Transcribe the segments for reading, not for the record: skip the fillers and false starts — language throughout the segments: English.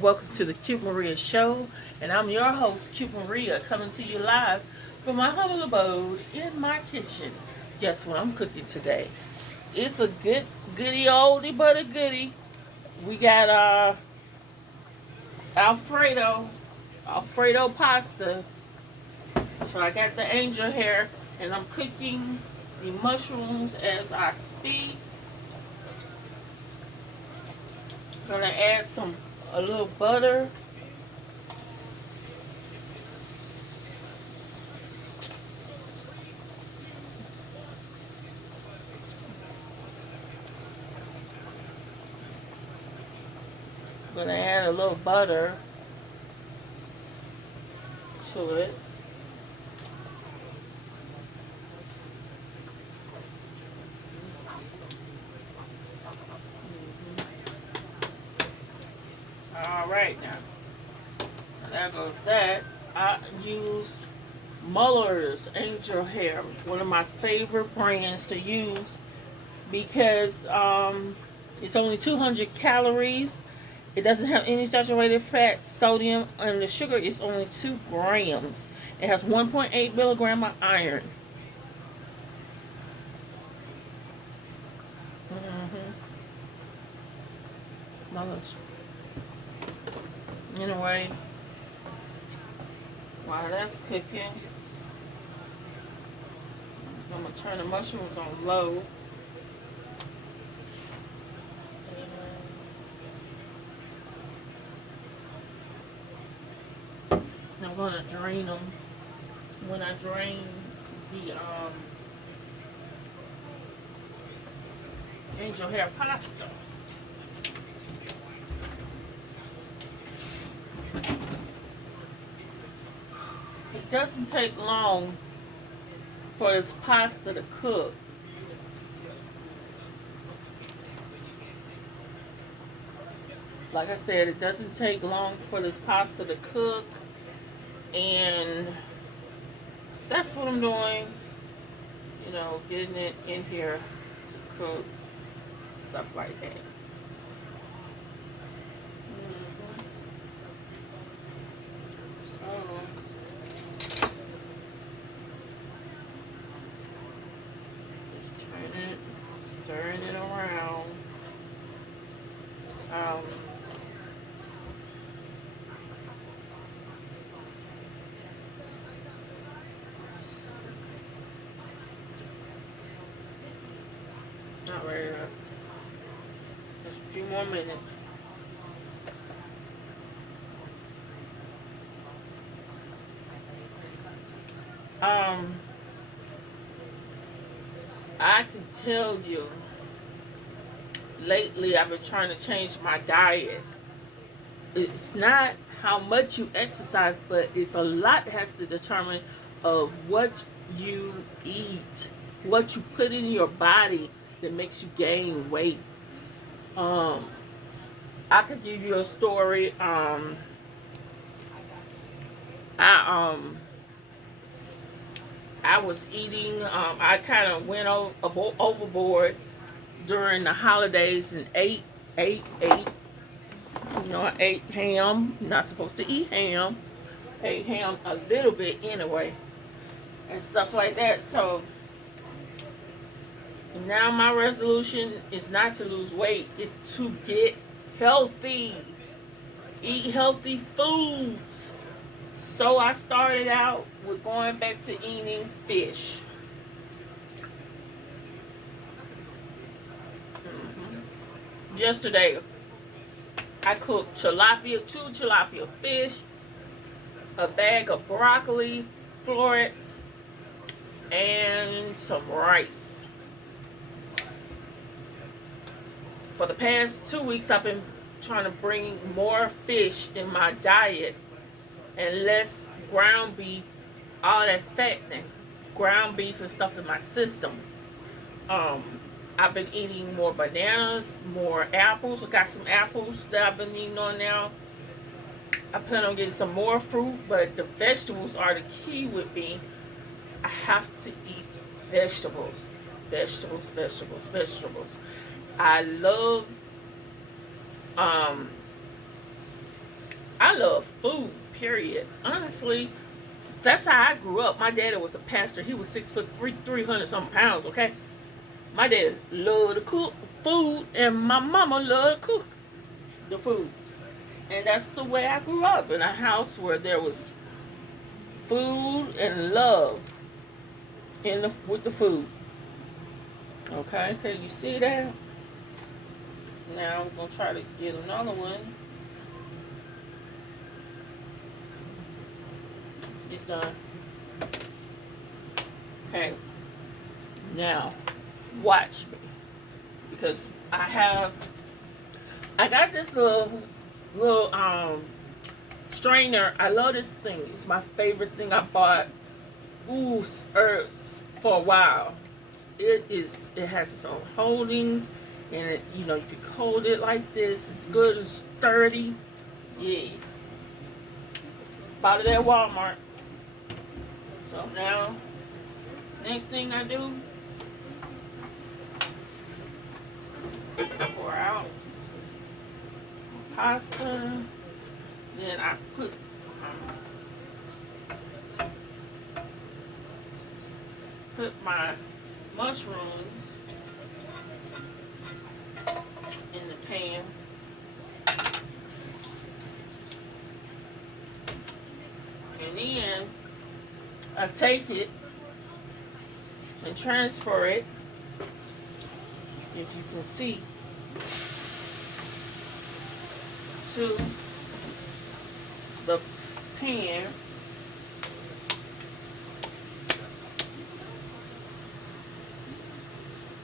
Welcome to the Cute Maria Show, and I'm your host, Cute Maria, coming to you live from my humble abode in my kitchen. Guess what I'm cooking today? It's a goody oldie but a goodie. We got Alfredo, Alfredo pasta. So I got the angel hair, and I'm cooking the mushrooms as I speak. Gonna add a little butter. Gonna add a little butter to it. All right, now there goes that. I use Muller's Angel Hair, one of my favorite brands to use because it's only 200 calories. It doesn't have any saturated fat, sodium, and the sugar is only 2 grams. It has 1.8 milligram of iron. Muller's. Anyway, while that's cooking, I'm gonna turn the mushrooms on low. And I'm gonna drain them. When I drain the angel hair pasta, it doesn't take long for this pasta to cook. Like I said, it doesn't take long for this pasta to cook, and that's what I'm doing. Getting it in here to cook, stuff like that. So, just turn it, stirring it around. Um, Not ready to. Just a few more minutes. Um, I can tell you, lately I've been trying to change my diet. It's not how much you exercise, but it's a lot that has to determine of what you eat, what you put in your body that makes you gain weight. Um, I could give you a story. I I was eating. I kind of went overboard during the holidays and ate. I ate ham. Not supposed to eat ham. Ate ham a little bit anyway, and stuff like that. So now my resolution is not to lose weight. It's to get healthy. Eat healthy foods. So I started out with going back to eating fish. Yesterday, I cooked two tilapia fish, a bag of broccoli, florets, and some rice. For the past 2 weeks, I've been trying to bring more fish in my diet and less ground beef, all that fattening, ground beef and stuff in my system. Um, I've been eating more bananas, more apples. I got some apples that I've been eating on now. I plan on getting some more fruit, but the vegetables are the key with me. I have to eat vegetables. Vegetables, vegetables, vegetables. I love um I love food, period. Honestly, that's how I grew up. My daddy was a pastor. He was 6'3", 300 something pounds, okay? My dad loved to cook food, and my mama loved to cook the food. And that's the way I grew up, in a house where there was food and love with the food. Okay, can you see that? Now I'm gonna try to get another one. It's done. Okay. Now, watch me, because I got this little strainer. I love this thing. It's my favorite thing. I bought for a while. It has its own holdings, and you can hold it like this. It's good and sturdy. Yeah. Bought it at Walmart. So now, next thing I do, pour out my pasta. Then I put my mushrooms in the pan. And then I take it and transfer it, if you can see, to the pan.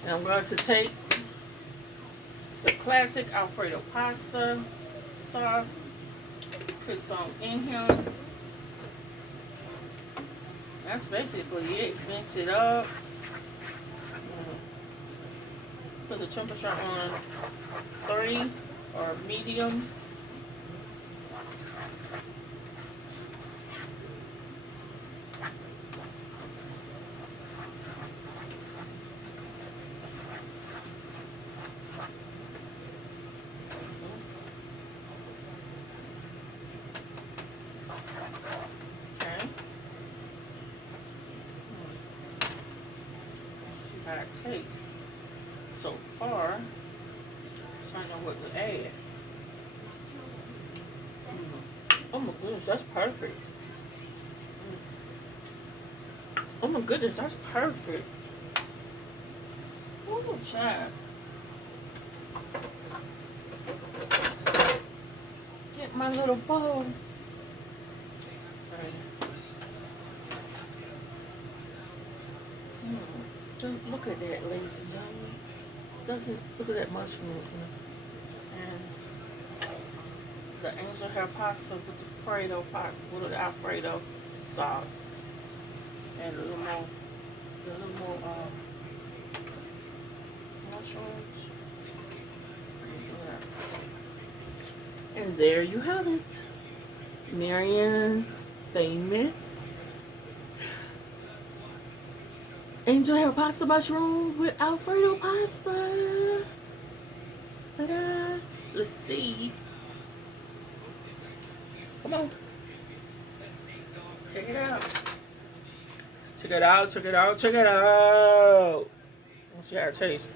And I'm going to take the classic Alfredo pasta sauce, put some in here. That's basically it. Mix it up. Put the temperature on 3 or medium. How it tastes so far. So I know what to add. Oh my goodness, that's perfect. Oh my goodness, that's perfect. Oh, child. Get my little bowl. Look at that, ladies and gentlemen. Look at that mushrooms and the angel hair pasta with the Alfredo sauce and a little more mushrooms. And there you have it. Marian's famous angel hair pasta mushroom with Alfredo pasta. Ta-da! Let's see. Come on. Check it out. Check it out, check it out, check it out. Let's see how it tastes.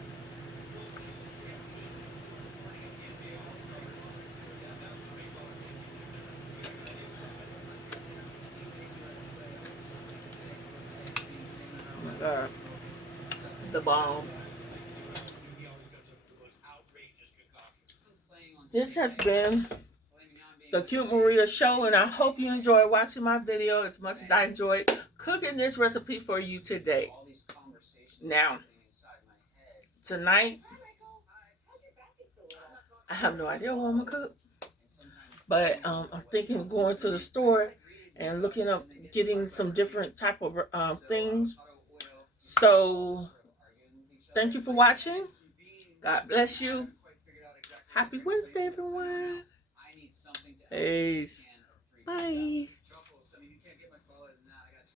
Oh my God. The bomb. This has been the Cute Maria Show, and I hope you enjoy watching my video as much as I enjoyed cooking this recipe for you today. Now, tonight, I have no idea what I'm gonna cook, but I'm thinking of going to the store and looking up, getting some different type of things. So, thank you for watching. God bless you. Happy Wednesday, everyone. Peace. Bye.